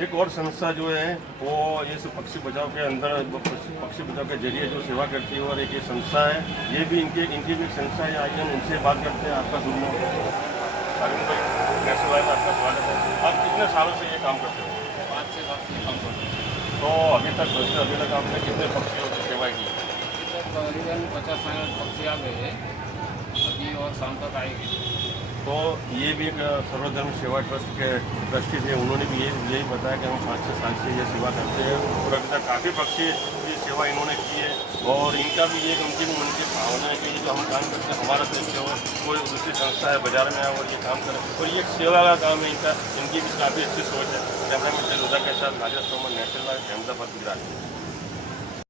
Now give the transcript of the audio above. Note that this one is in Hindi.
एक और संस्था जो है वो ये सब पक्षी बचाव के अंदर पक्षी बचाव के जरिए जो सेवा करती है, और एक ये संस्था है, ये भी इनकी भी एक संस्था है। आइए हम उनसे बात करते हैं। आपका शुभ नाम? अरविंद भाई, नेशनल लाइव में आपका स्वागत है। आप कितने सालों से ये काम करते हो? 5-6 साल से काम करते हैं। तो अभी तक आपने कितने पक्षियों की सेवाएँ की? तकरीबन 50-60 पक्षी आ गए हैं अभी और शाम तक आएंगे। तो ये भी एक सर्वधर्म सेवा ट्रस्ट के ट्रस्टी थे, उन्होंने भी यही बताया कि हम 5-6 साल से ये सेवा करते हैं, और अभी तक काफ़ी पक्षी की सेवा इन्होंने की है। और इनका भी एक उनकी भी मन की भावना है कि ये जो हम काम करते हैं हमारा दृश्य हो, कोई दूसरी संस्था है बाजार में आए और ये काम करें, और ये एक सेवा का काम है इनका। इनकी भी काफ़ी अच्छी सोच है। कैमरा मैन उदा के साथ राजेश तोमर, नेशनल लाइव, अहमदाबाद, गुजरात।